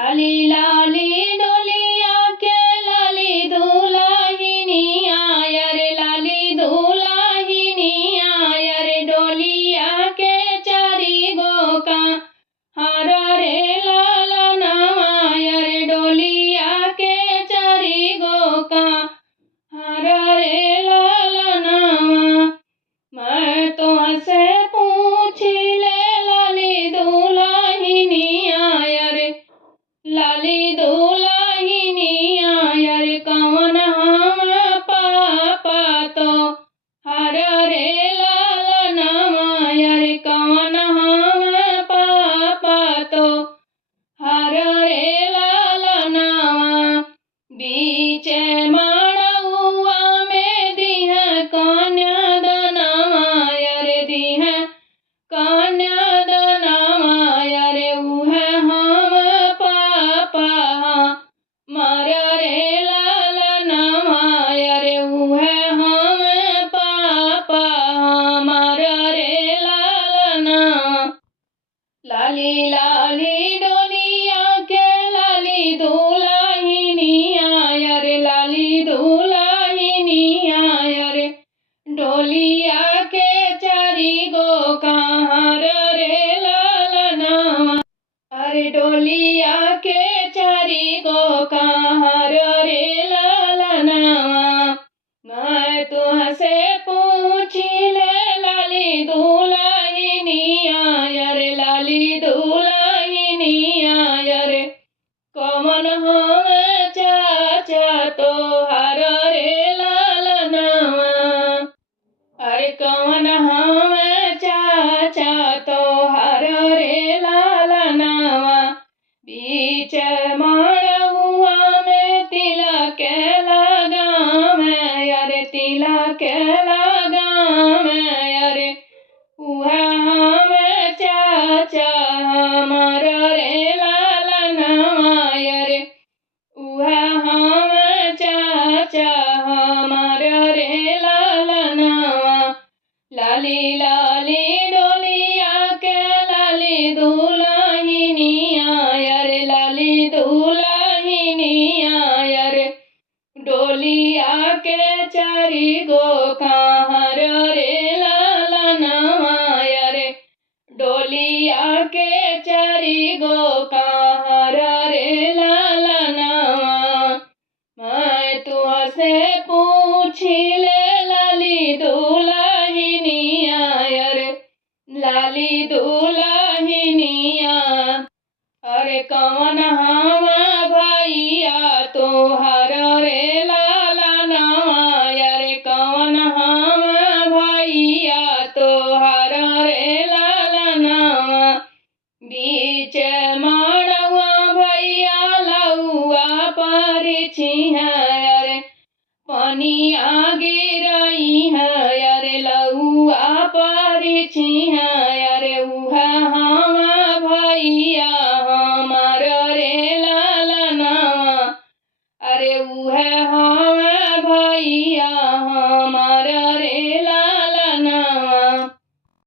लाली लाली डोलिया के लाली दुल्हनिया रे लाली दुल्हनिया रे डोलिया के चारी गो का हर रे लालनवा रे डोलिया के चारी गो का हर रे लालनवा। मैं तो से पूछी ले लाली दुल्हनिया रे लाली दुल्हनिया रे कौन हम पापा तो हर रे लालनवा रे कौन हम पापा तो हर रे लालनवा। बीच माड़ुआ में दीह कन्यादानवा रे दीह कन्यादानवा रे उह हम पापा मर रे लालनवा रे उह हम पापा मर रे लालनवा। लाली लाली डोलिया के लाली दुल्हनिया रे लाली दुल्हनिया रे डोलिया के चारी गो कहाँ रे लालनवा अरे डोलिया के चारी गो कहाँ रे लालनवा। मैं तुझसे पूछी ले लाली दुल्हनिया रे लाली दुल्हनिया रे कौन हम चाचा तो हर रे लालनवा अरे कौन हम चाचा तो हर रे लालनवा। बीच माड़ुआ में तिलक लगाम अरे तिलक लगाम अरे उह हम चाचा हमर रे लालनवा रे उह हम चाचा हमर रे लालनवा। लाली लाली डोलिया के लाली दुल्हनिया रे लाली दुल्हनिया रे डोलिया के चारी गो कहाँ रे लालनवा रे डोलिया के चारी गो कहाँ रे लालनवा। मैं तुझसे पूछी ले लाली दुल्हनिया रे लाली दुल्हनिया अरे कौन हम भैया तो हर रे लालनवा रे कौन हम भैया तो हर रे लालनवा। बीच माड़ुआ भैया लउआ पर छिह रे पनिया गिरा